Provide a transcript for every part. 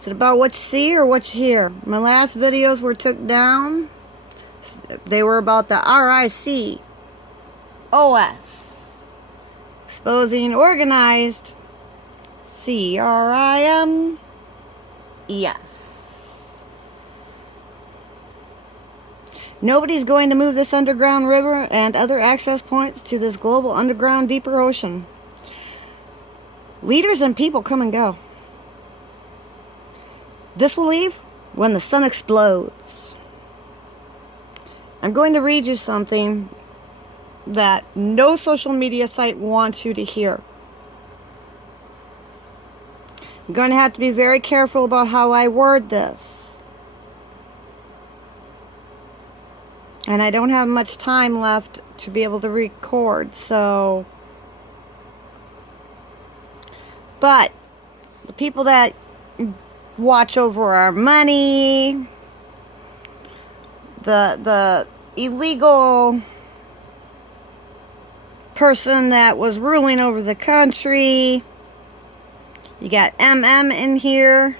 Is it about what you see or what you hear? My last videos were took down. They were about the RICOS. Exposing organized CRIMES. Nobody's going to move this underground river and other access points to this global underground deeper ocean. Leaders and people come and go. This will leave when the sun explodes. I'm going to read you something that no social media site wants you to hear. I'm going to have to be very careful about how I word this. And I don't have much time left to be able to record, so... But the people that watch over our money, the illegal person that was ruling over the country, you got MM in here.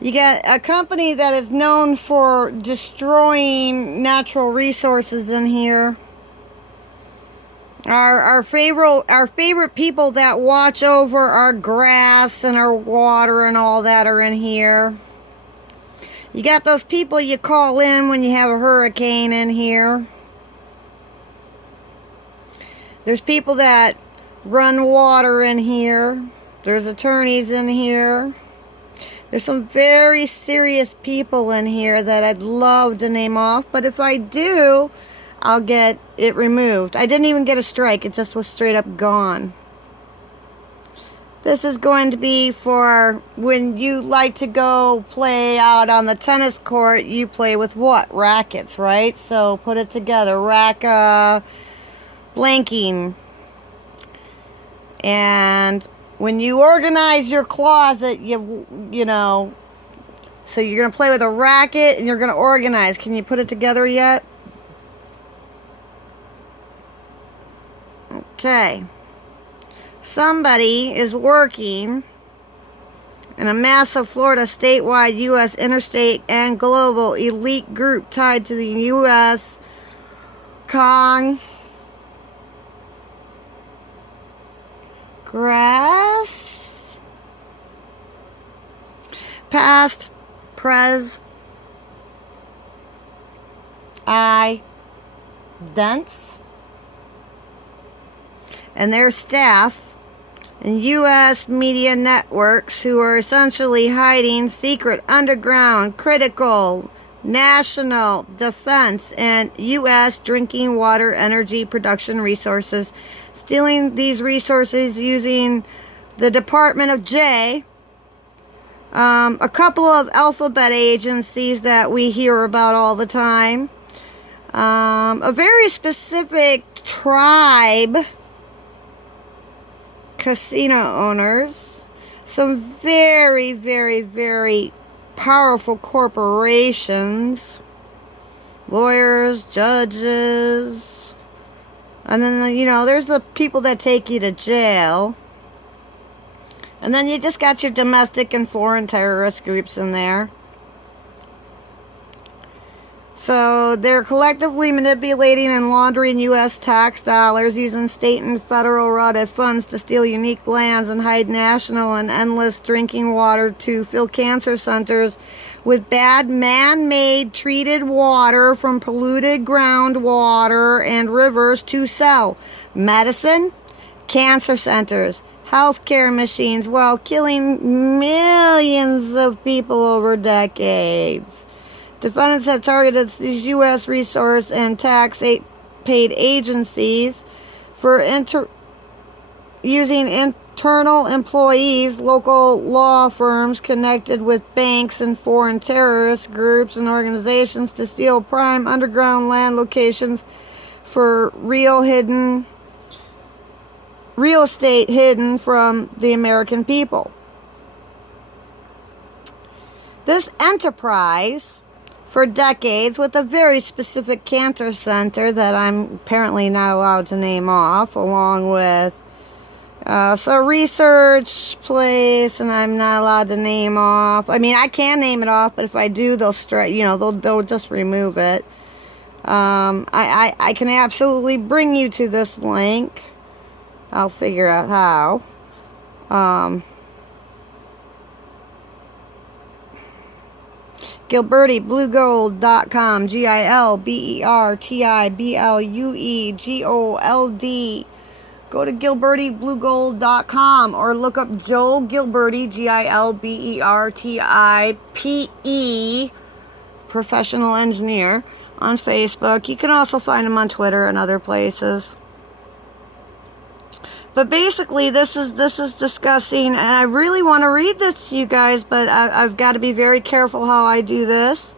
You got a company that is known for destroying natural resources in here. Our favorite people that watch over our grass and our water and all that are in here. You got those people you call in when you have a hurricane in here. There's people that run water in here. There's attorneys in here. There's some very serious people in here that I'd love to name off, but if I do, I'll get it removed. I didn't even get a strike. It just was straight up gone. This is going to be for when you like to go play out on the tennis court. You play with what? Rackets, right? So put it together. Blanking. And when you organize your closet, you know, so you're going to play with a racket and you're going to organize. Can you put it together yet? Okay. Somebody is working in a massive Florida statewide U.S. interstate and global elite group tied to the U.S. Congress, past, pres, dense, and their staff and U.S. media networks who are essentially hiding secret underground critical national defense and U.S. drinking water energy production resources, stealing these resources using the Department of J, a couple of alphabet agencies that we hear about all the time, a very specific tribe, casino owners, some very, very, very powerful corporations, lawyers, judges, and then, you know, there's the people that take you to jail. And then you just got your domestic and foreign terrorist groups in there. So they're collectively manipulating and laundering U.S. tax dollars using state and federal routed funds to steal unique lands and hide national and endless drinking water to fill cancer centers with bad man-made treated water from polluted groundwater and rivers to sell medicine, cancer centers, healthcare machines, while killing millions of people over decades. Defendants have targeted these U.S. resource and tax-paid agencies for using internal employees, local law firms connected with banks and foreign terrorist groups and organizations to steal prime underground land locations for real estate hidden from the American people. This enterprise, for decades, with a very specific cancer center that I'm apparently not allowed to name off, along with So research place, and I'm not allowed to name off. I mean, I can name it off, but if I do, they'll they'll just remove it. I can absolutely bring you to this link. I'll figure out how. GilbertiBlueGold.com, GilbertiBlueGold. Go to GilbertiBlueGold.com or look up Joel Gilberti, Gilbertipe, professional engineer, on Facebook. You can also find him on Twitter and other places. But basically, this is discussing, and I really want to read this to you guys, but I've got to be very careful how I do this.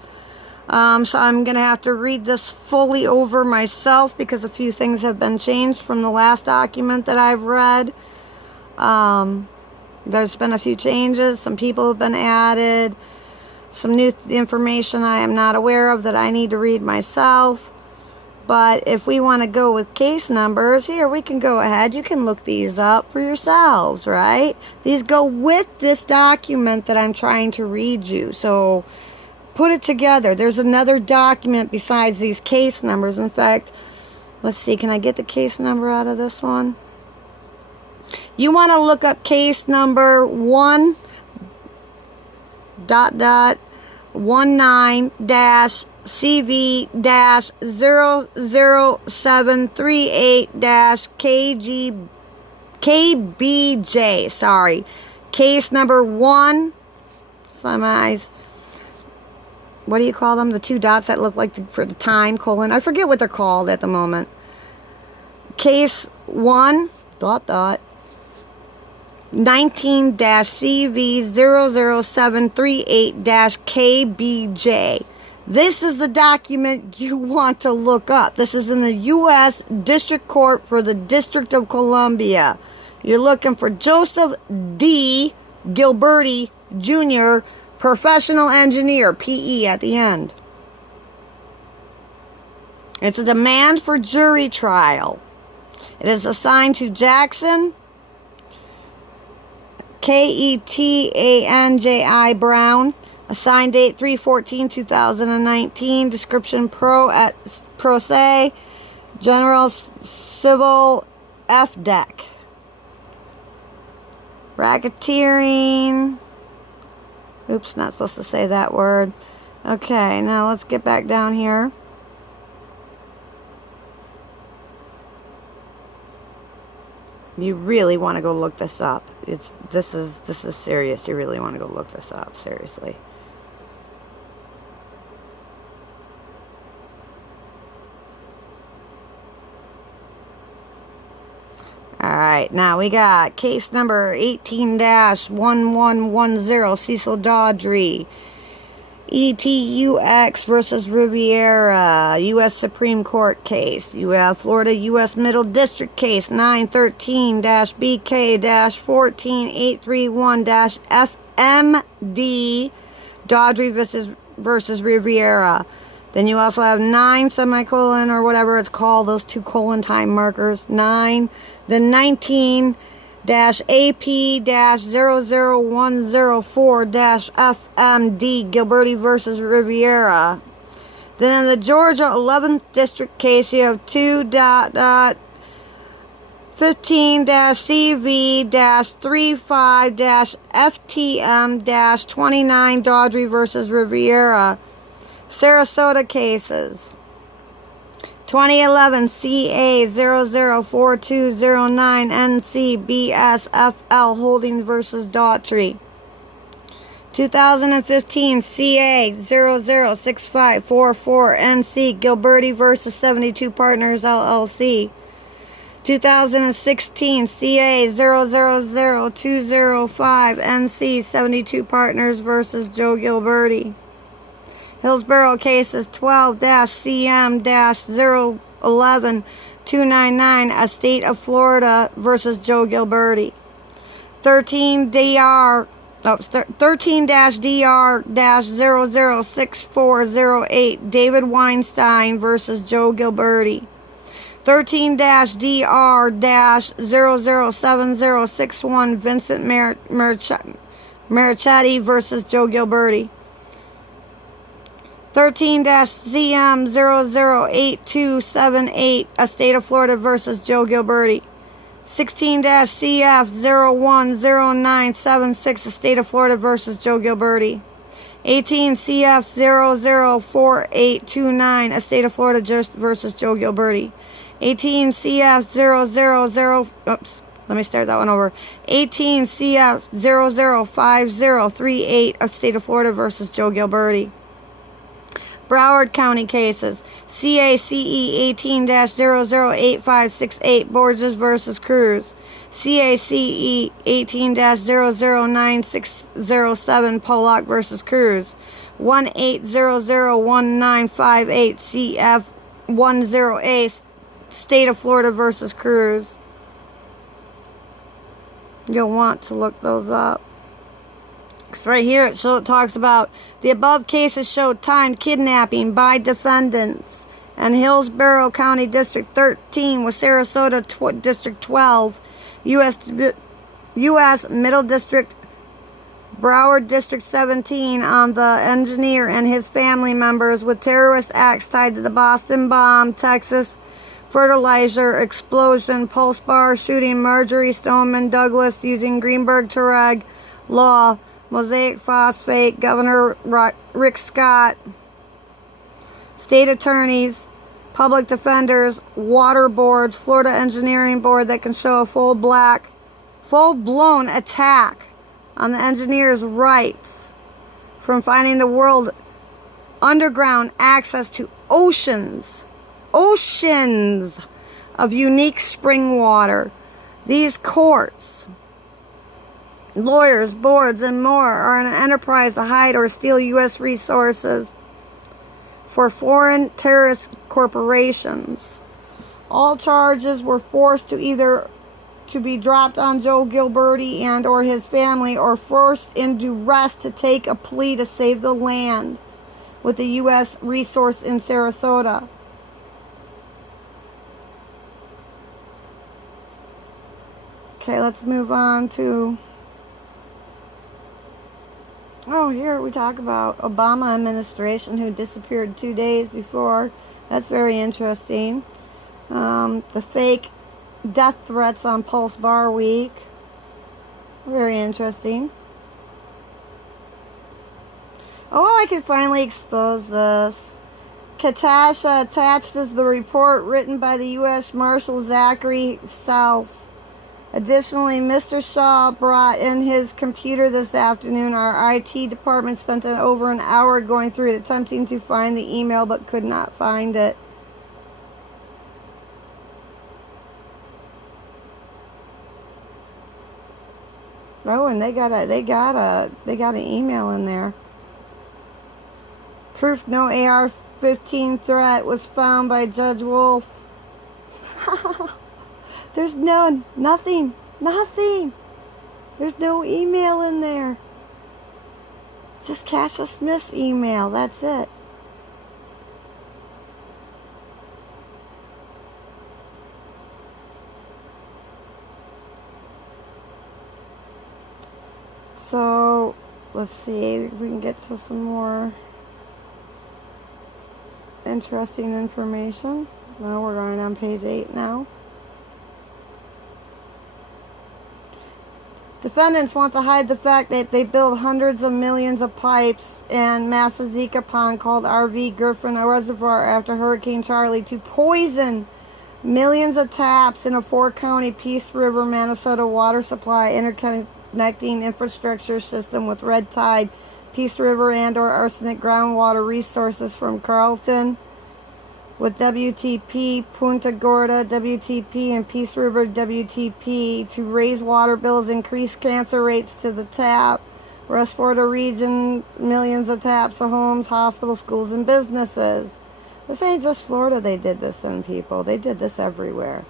So I'm going to have to read this fully over myself because a few things have been changed from the last document that I've read. There's been a few changes. Some people have been added. Some new information I am not aware of that I need to read myself. But if we want to go with case numbers, here, we can go ahead. You can look these up for yourselves, right? These go with this document that I'm trying to read you. So put it together. There's another document besides these case numbers. In fact, let's see. Can I get the case number out of this one? You want to look up case number 1.19-CV-00738-KBJ. Sorry. Case number 1. Semis. What do you call them? The two dots that look like for the time, colon. I forget what they're called at the moment. Case 1, 19-CV00738-KBJ. This is the document you want to look up. This is in the U.S. District Court for the District of Columbia. You're looking for Joseph D. Gilberti, Jr., professional engineer, PE at the end. It's a demand for jury trial. It is assigned to Jackson, Ketanji Brown. Assigned date 3/14/2019. Description pro se. General Civil F deck. Racketeering. Oops, not supposed to say that word. Okay, now let's get back down here. You really want to go look this up. This is serious. You really want to go look this up, seriously. Alright, now we got case number 18-1110, Cecil Daughtry, ETUX versus Riviera, U.S. Supreme Court case. You have Florida U.S. Middle District case 913-BK-14831-FMD, Daughtry versus Riviera. Then you also have 9 semicolon or whatever it's called, those 2 colon time markers, 9. Then 19-AP-00104-FMD, Gilberti versus Riviera. Then in the Georgia 11th District case, you have 2.15-CV-35-FTM-29, Daughtry versus Riviera. Sarasota cases. 2011 CA 004209 NCBSFL Holdings versus Daughtry. 2015 CA 006544 NC Gilberti versus 72 Partners LLC. 2016 CA 000205 NC 72 Partners versus Joe Gilberti. Hillsborough cases 12-CM-011299, a state of Florida versus Joe Gilberti. 13-DR-006408, David Weinstein versus Joe Gilberti. 13-DR-007061 Vincent Marichetti versus Joe Gilberti. 13-CM008278 a State of Florida versus Joe Gilberti. 16-CF010976 a State of Florida versus Joe Gilberti. 18-CF004829 a State of Florida versus Joe Gilberti. 18-CF000 oops, let me start that one over. 18-CF005038 a State of Florida versus Joe Gilberti. Broward County cases. CACE 18-008568 Borges versus Cruz. CACE 18-009607 Pollock versus Cruz. 18001958 CF10A State of Florida versus Cruz. You'll want to look those up. So right here it talks about the above cases showed timed kidnapping by defendants and Hillsborough County District 13 with Sarasota District 12, U.S. Middle District, Broward District 17 on the engineer and his family members with terrorist acts tied to the Boston bomb, Texas fertilizer explosion, Pulse Bar shooting, Marjorie Stoneman Douglas using Greenberg-Trareg law, Mosaic Phosphate, Governor Rick Scott, state attorneys, public defenders, water boards, Florida Engineering Board that can show a full-blown attack on the engineer's rights from finding the world underground access to oceans of unique spring water. These courts, lawyers, boards, and more are an enterprise to hide or steal U.S. resources for foreign terrorist corporations. All charges were forced to either to be dropped on Joe Gilberti and or his family or forced into duress to take a plea to save the land with the U.S. resource in Sarasota. Okay, let's move on to... Oh, here we talk about Obama administration who disappeared 2 days before. That's very interesting. The fake death threats on Pulse Bar Week. Very interesting. Oh, I can finally expose this. Katasha attached as the report written by the U.S. Marshal Zachary South. Additionally, Mr. Shaw brought in his computer this afternoon. Our IT department spent over an hour going through it, attempting to find the email, but could not find it. Oh, and they got an email in there. Proof no AR-15 threat was found by Judge Wolf. There's nothing. There's no email in there. Just Cassius Smith's email. That's it. So, let's see if we can get to some more interesting information. Well, we're going on page 8 now. Defendants want to hide the fact that they built hundreds of millions of pipes and massive Zika pond called RV Griffin Reservoir after Hurricane Charlie to poison millions of taps in a 4-county Peace River, Minnesota water supply interconnecting infrastructure system with red tide, Peace River and or arsenic groundwater resources from Carlton with WTP, Punta Gorda, WTP, and Peace River WTP to raise water bills, increase cancer rates to the tap, West Florida region, millions of taps of homes, hospitals, schools, and businesses. This ain't just Florida they did this in, people. They did this everywhere.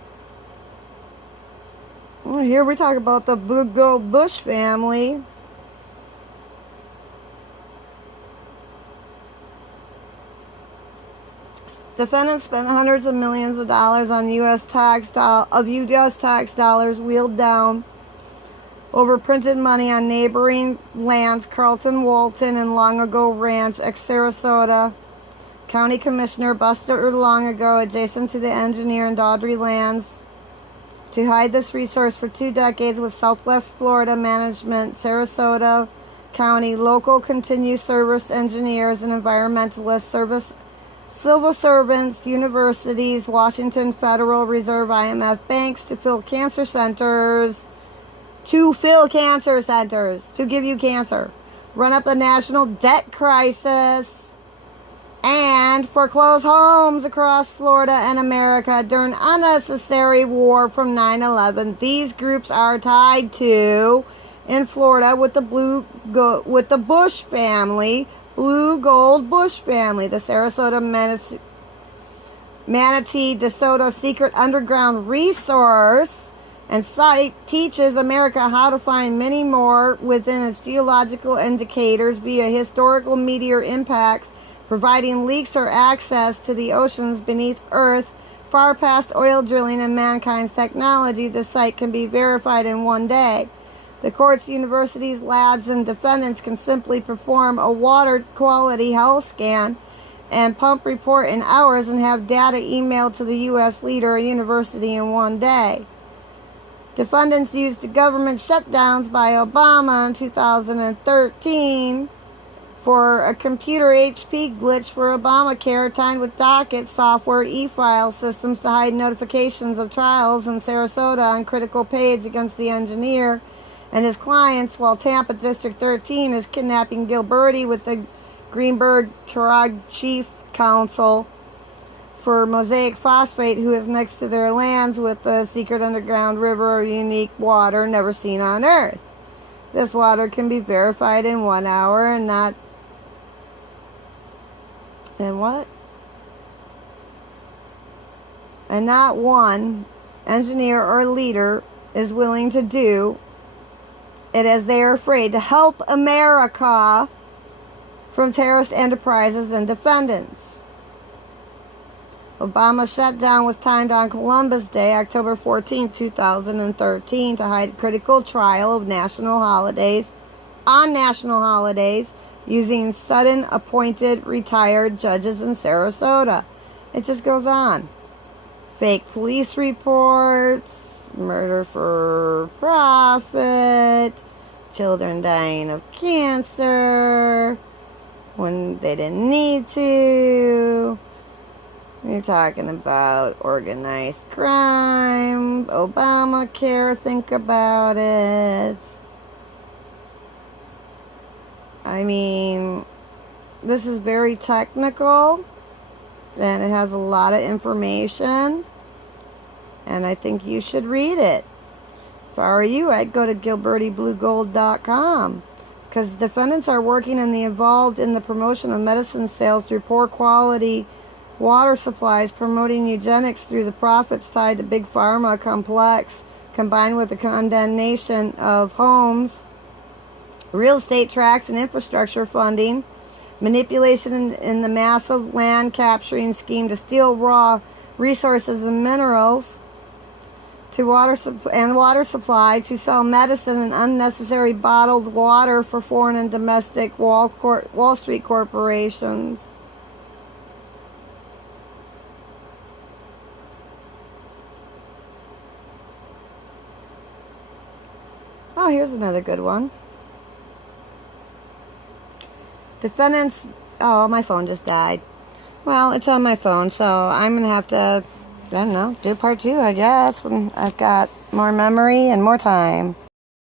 Well, here we talk about the Bush family. Defendants spent hundreds of millions of dollars on U.S. tax dollars wheeled down over printed money on neighboring lands, Carlton, Walton, and Long Ago Ranch, ex-Sarasota County Commissioner Buster Long Ago, adjacent to the Engineer and Daughtry lands, to hide this resource for 2 decades with Southwest Florida Management, Sarasota County, local continuous service engineers and environmentalists, civil servants, universities, Washington Federal Reserve, IMF banks to fill cancer centers, to give you cancer, run up a national debt crisis, and foreclose homes across Florida and America during unnecessary war from 9/11. These groups are tied to, in Florida, with the Bush family, Blue Gold Bush family, the Sarasota Manatee DeSoto secret underground resource and site teaches America how to find many more within its geological indicators via historical meteor impacts, providing leaks or access to the oceans beneath Earth far past oil drilling and mankind's technology. The site can be verified in 1 day. The courts, universities, labs, and defendants can simply perform a water quality health scan and pump report in hours and have data emailed to the U.S. leader or university in 1 day. Defendants used the government shutdowns by Obama in 2013 for a computer HP glitch for Obamacare, timed with docket software e-file systems to hide notifications of trials in Sarasota on critical page against the engineer and his clients, while Tampa District 13 is kidnapping Gilberti with the Greenberg-Trog Chief Counsel for Mosaic Phosphate, who is next to their lands with the secret underground river of unique water never seen on Earth. This water can be verified in 1 hour and not... And what? And not one engineer or leader is willing to do it, as they are afraid to help America from terrorist enterprises and defendants. Obama's shutdown was timed on Columbus Day, October 14, 2013, to hide a critical trial of national holidays using sudden appointed retired judges in Sarasota. It just goes on. Fake police reports, murder for profit, children dying of cancer when they didn't need to. You're talking about organized crime, Obamacare, think about it. I mean, this is very technical, and it has a lot of information, and I think you should read it. If I were you, I'd go to GilbertiBlueGold.com, because defendants are working and involved in the promotion of medicine sales through poor quality water supplies, promoting eugenics through the profits tied to big pharma complex, combined with the condemnation of homes, real estate tracts, and infrastructure funding, manipulation in the massive land capturing scheme to steal raw resources and minerals, to water supply to sell medicine and unnecessary bottled water for foreign and domestic Wall Street corporations. Oh, here's another good one. Defendants... Oh, my phone just died. Well, it's on my phone, so I'm going to have to, I don't know, do part 2, I guess, when I've got more memory and more time.